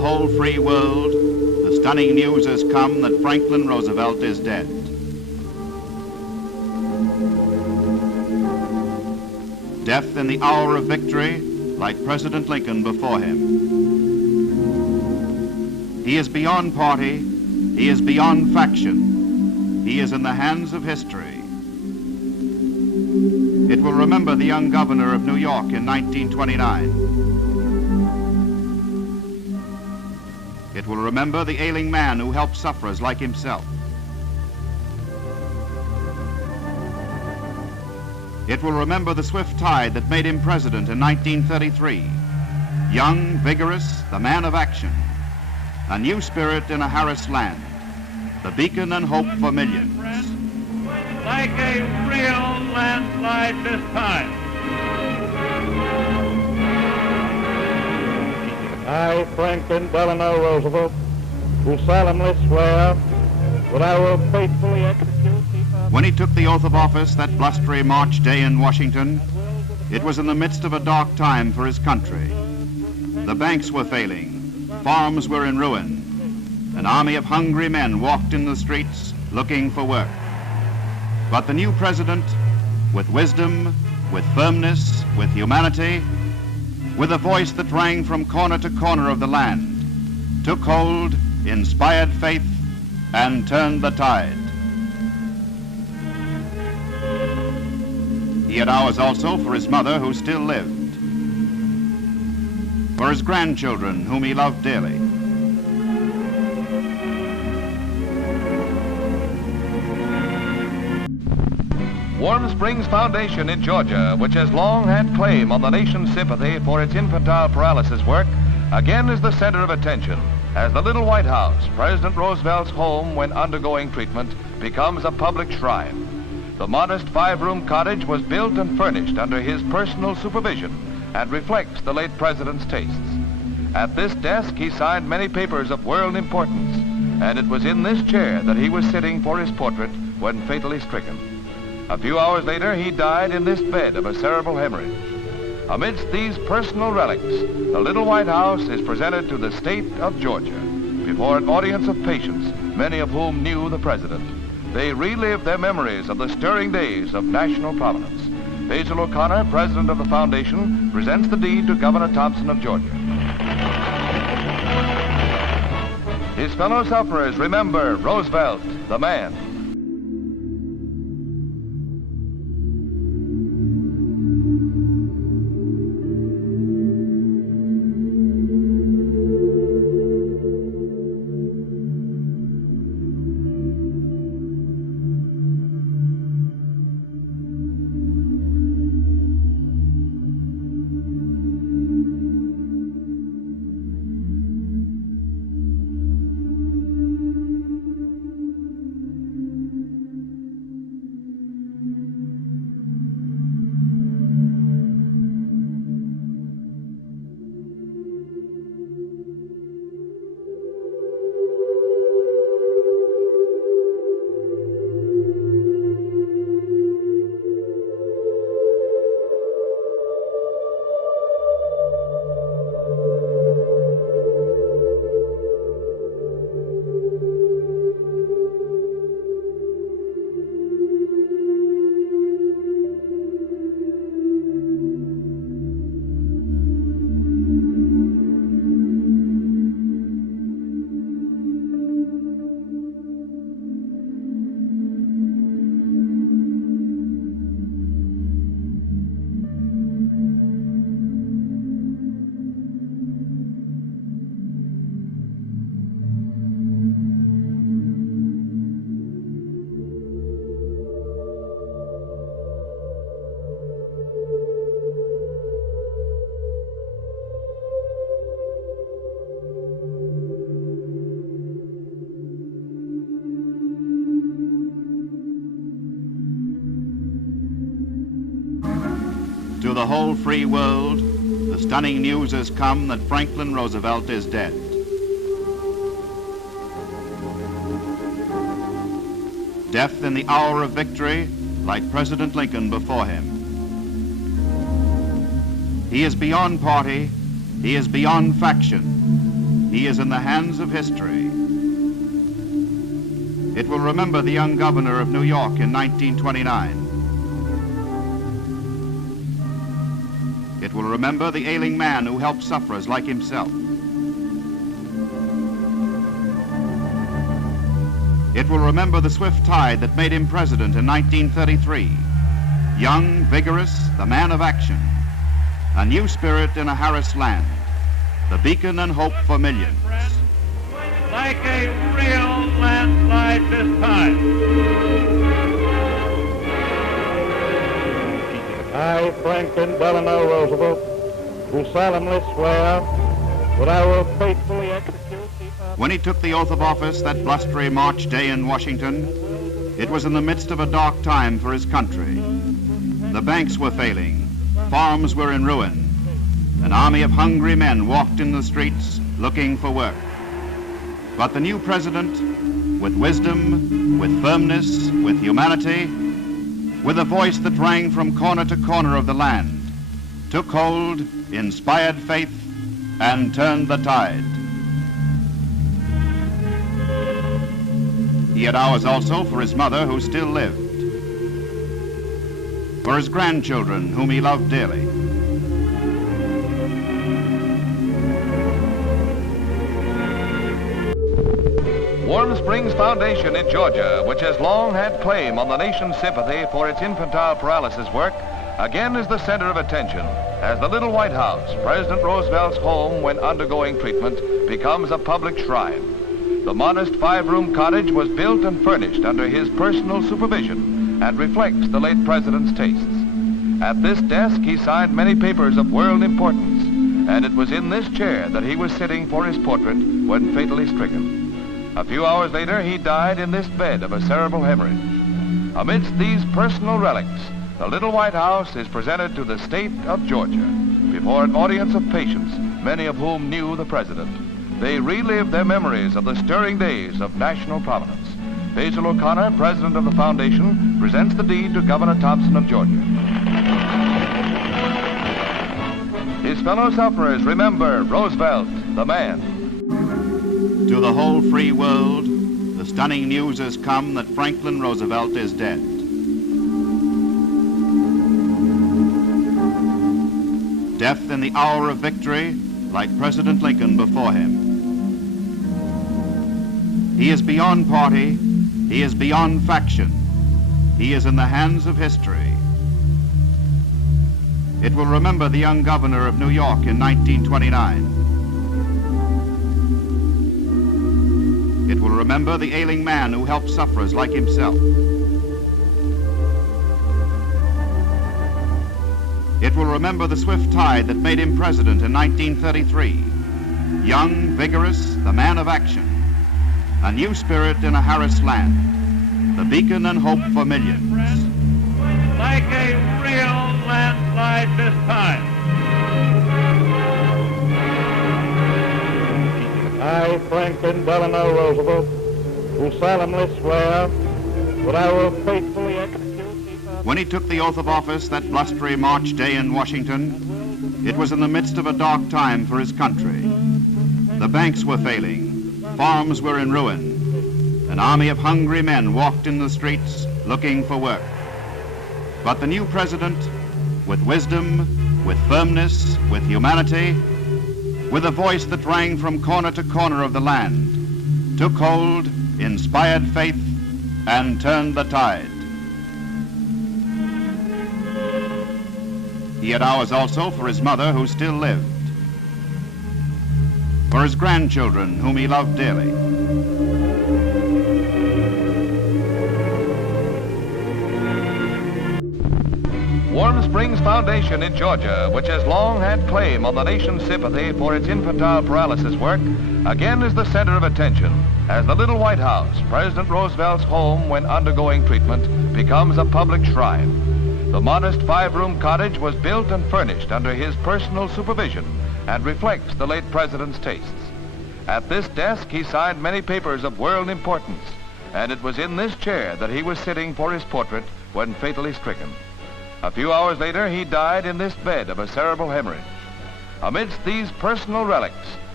whole free world, the stunning news has come that Franklin Roosevelt is dead. Death in the hour of victory, like President Lincoln before him. He is beyond party, he is beyond faction, he is in the hands of history. It will remember the young governor of New York in 1929. It will remember the ailing man who helped sufferers like himself. It will remember the swift tide that made him president in 1933. Young, vigorous, the man of action. A new spirit in a harassed land. The beacon and hope for millions. Like a real landslide this time. I, Franklin Delano Roosevelt, do solemnly swear that I will faithfully execute. When he took the oath of office that blustery March day in Washington, it was in the midst of a dark time for his country. The banks were failing, farms were in ruin. An army of hungry men walked in the streets looking for work. But the new president, with wisdom, with firmness, with humanity, with a voice that rang from corner to corner of the land, took hold, inspired faith, and turned the tide. He had hours also for his mother, who still lived, for his grandchildren, whom he loved dearly. Warm Springs Foundation in Georgia, which has long had claim on the nation's sympathy for its infantile paralysis work, again is the center of attention as the little White House, President Roosevelt's home when undergoing treatment, becomes a public shrine. The modest 5-room cottage was built and furnished under his personal supervision and reflects the late president's tastes. At this desk, he signed many papers of world importance, and it was in this chair that he was sitting for his portrait when fatally stricken. A few hours later, he died in this bed of a cerebral hemorrhage. Amidst these personal relics, the little White House is presented to the state of Georgia before an audience of patients, many of whom knew the president. They relive their memories of the stirring days of national prominence. Basil O'Connor, president of the foundation, presents the deed to Governor Thompson of Georgia. His fellow sufferers remember Roosevelt, the man. To the whole free world, the stunning news has come that Franklin Roosevelt is dead. Death in the hour of victory, like President Lincoln before him. He is beyond party, he is beyond faction. He is in the hands of history. It will remember the young governor of New York in 1929. It will remember the ailing man who helped sufferers like himself. It will remember the swift tide that made him president in 1933. Young, vigorous, the man of action. A new spirit in a harassed land. The beacon and hope for millions. Like a real landslide this time. I, Franklin Delano Roosevelt, do solemnly swear that I will faithfully execute When he took the oath of office that blustery March day in Washington, it was in the midst of a dark time for his country. The banks were failing, farms were in ruin, an army of hungry men walked in the streets looking for work. But the new president, with wisdom, with firmness, with humanity, with a voice that rang from corner to corner of the land, took hold, inspired faith, and turned the tide. He had hours also for his mother, who still lived, for his grandchildren, whom he loved dearly. Warm Springs Foundation in Georgia, which has long had claim on the nation's sympathy for its infantile paralysis work, again is the center of attention as the little White House, President Roosevelt's home when undergoing treatment, becomes a public shrine. The modest 5-room cottage was built and furnished under his personal supervision and reflects the late president's tastes. At this desk, he signed many papers of world importance, and it was in this chair that he was sitting for his portrait when fatally stricken. A few hours later, he died in this bed of a cerebral hemorrhage. Amidst these personal relics, the little White House is presented to the state of Georgia before an audience of patients, many of whom knew the president. They relive their memories of the stirring days of national prominence. Basil O'Connor, president of the foundation, presents the deed to Governor Thompson of Georgia. His fellow sufferers remember Roosevelt, the man. To the whole free world, the stunning news has come that Franklin Roosevelt is dead. Death in the hour of victory, like President Lincoln before him. He is beyond party, he is beyond faction, he is in the hands of history. It will remember the young governor of New York in 1929. It will remember the ailing man who helped sufferers like himself. It will remember the swift tide that made him president in 1933. Young, vigorous, the man of action. A new spirit in a harassed land. The beacon and hope for millions. like a real landslide this time. I, Franklin Delano Roosevelt, do solemnly swear that I will faithfully execute When he took the oath of office that blustery March day in Washington, it was in the midst of a dark time for his country. The banks were failing, farms were in ruin, an army of hungry men walked in the streets looking for work. But the new president, with wisdom, with firmness, with humanity, with a voice that rang from corner to corner of the land, took hold, inspired faith, and turned the tide. He had hours also for his mother, who still lived, for his grandchildren, whom he loved dearly. Warm Springs Foundation in Georgia, which has long had claim on the nation's sympathy for its infantile paralysis work, again is the center of attention as the little White House, President Roosevelt's home when undergoing treatment, becomes a public shrine. The modest 5-room cottage was built and furnished under his personal supervision and reflects the late president's tastes. At this desk, he signed many papers of world importance, and it was in this chair that he was sitting for his portrait when fatally stricken. A few hours later, he died in this bed of a cerebral hemorrhage. Amidst these personal relics,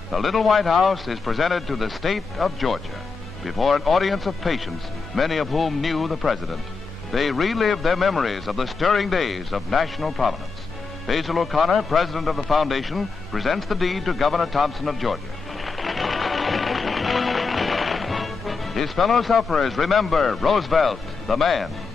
The Little White House is presented to the state of Georgia before an audience of patients, many of whom knew the president. They relived their memories of the stirring days of national prominence. Basil O'Connor, president of the foundation, presents the deed to Governor Thompson of Georgia. His fellow sufferers remember Roosevelt, the man.